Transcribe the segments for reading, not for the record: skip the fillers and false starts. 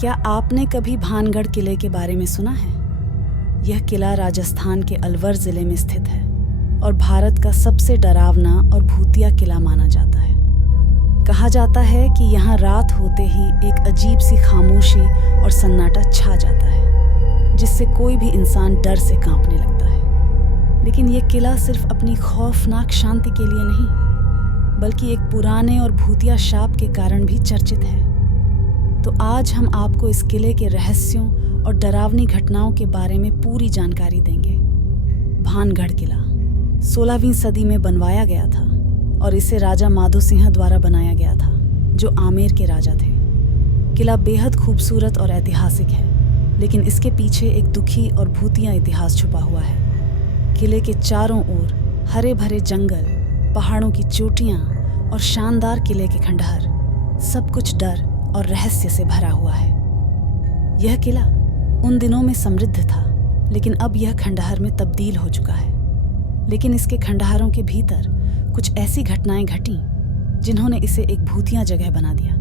क्या आपने कभी भानगढ़ किले के बारे में सुना है? यह किला राजस्थान के अलवर जिले में स्थित है और भारत का सबसे डरावना और भूतिया किला माना जाता है। कहा जाता है कि यहाँ रात होते ही एक अजीब सी खामोशी और सन्नाटा छा जाता है, जिससे कोई भी इंसान डर से कांपने लगता है। लेकिन यह किला सिर्फ अपनी खौफनाक शांति के लिए नहीं, बल्कि एक पुराने और भूतिया शाप के कारण भी चर्चित है। तो आज हम आपको इस किले के रहस्यों और डरावनी घटनाओं के बारे में पूरी जानकारी देंगे। भानगढ़ किला 16वीं सदी में बनवाया गया था और इसे राजा माधो सिंह द्वारा बनाया गया था, जो आमेर के राजा थे। किला बेहद खूबसूरत और ऐतिहासिक है, लेकिन इसके पीछे एक दुखी और भूतिया इतिहास छुपा हुआ है। किले के चारों ओर हरे भरे जंगल, पहाड़ों की चोटियां और शानदार किले के खंडहर, सब कुछ डर और रहस्य से भरा हुआ है। यह किला उन दिनों में समृद्ध था, लेकिन अब यह खंडहर में तब्दील हो चुका है। लेकिन इसके खंडहरों के भीतर कुछ ऐसी घटनाएं घटी जिन्होंने इसे एक भूतिया जगह बना दिया।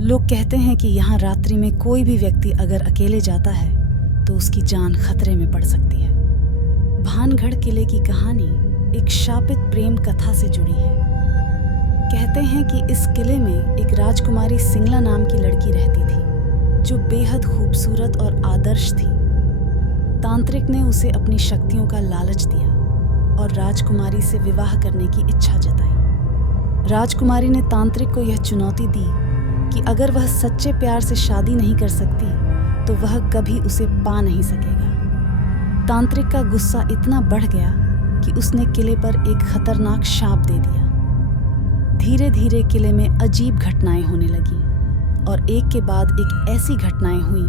लोग कहते हैं कि यहाँ रात्रि में कोई भी व्यक्ति अगर अकेले जाता है तो उसकी जान खतरे में पड़ सकती है। भानगढ़ किले की कहानी एक शापित प्रेम कथा से जुड़ी है। कहते हैं कि इस किले में एक राजकुमारी सिंगला नाम की लड़की रहती थी, जो बेहद खूबसूरत और आदर्श थी। तांत्रिक ने उसे अपनी शक्तियों का लालच दिया और राजकुमारी से विवाह करने की इच्छा जताई। राजकुमारी ने तांत्रिक को यह चुनौती दी कि अगर वह सच्चे प्यार से शादी नहीं कर सकती तो वह कभी उसे पा नहीं सकेगा। तांत्रिक का गुस्सा इतना बढ़ गया कि उसने किले पर एक खतरनाक शाप दे दिया। धीरे धीरे किले में अजीब घटनाएं होने लगीं और एक के बाद एक ऐसी घटनाएं हुई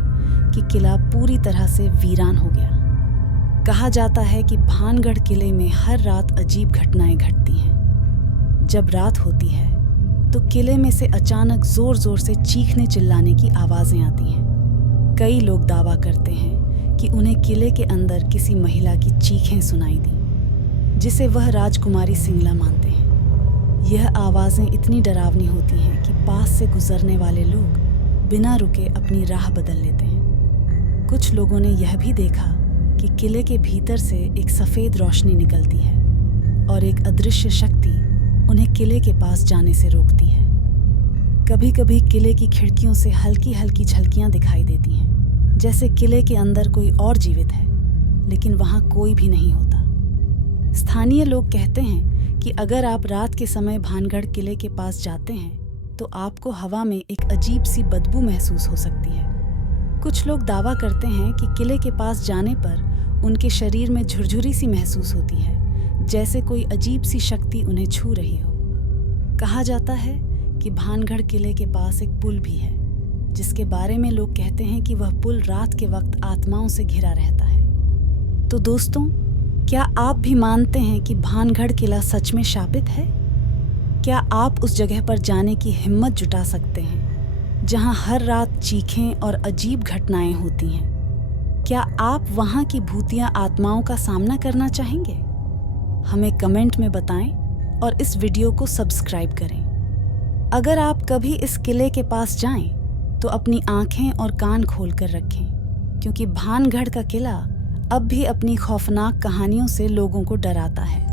कि किला पूरी तरह से वीरान हो गया। कहा जाता है कि भानगढ़ किले में हर रात अजीब घटनाएं घटती हैं। जब रात होती है तो किले में से अचानक जोर जोर से चीखने चिल्लाने की आवाजें आती हैं। कई लोग दावा करते हैं कि उन्हें किले के अंदर किसी महिला की चीखें सुनाई दी, जिसे वह राजकुमारी सिंगला मानते हैं। यह आवाजें इतनी डरावनी होती हैं कि पास से गुजरने वाले लोग बिना रुके अपनी राह बदल लेते हैं। कुछ लोगों ने यह भी देखा कि किले के भीतर से एक सफेद रोशनी निकलती है और एक अदृश्य शक्ति उन्हें किले के पास जाने से रोकती है। कभी कभी किले की खिड़कियों से हल्की हल्की झलकियां दिखाई देती हैं, जैसे किले के अंदर कोई और जीवित है, लेकिन वहां कोई भी नहीं होता। स्थानीय लोग कहते हैं कि अगर आप रात के समय भानगढ़ किले के पास जाते हैं तो आपको हवा में एक अजीब सी बदबू महसूस हो सकती है। कुछ लोग दावा करते हैं कि किले के पास जाने पर उनके शरीर में झुरझुरी सी महसूस होती है, जैसे कोई अजीब सी शक्ति उन्हें छू रही हो। कहा जाता है कि भानगढ़ किले के पास एक पुल भी है, जिसके बारे में लोग कहते हैं कि वह पुल रात के वक्त आत्माओं से घिरा रहता है। तो दोस्तों, क्या आप भी मानते हैं कि भानगढ़ किला सच में शापित है? क्या आप उस जगह पर जाने की हिम्मत जुटा सकते हैं जहां हर रात चीखें और अजीब घटनाएं होती हैं? क्या आप वहां की भूतिया आत्माओं का सामना करना चाहेंगे? हमें कमेंट में बताएं और इस वीडियो को सब्सक्राइब करें। अगर आप कभी इस किले के पास जाएं तो अपनी आंखें और कान खोल कर रखें, क्योंकि भानगढ़ का किला अब भी अपनी खौफनाक कहानियों से लोगों को डराता है।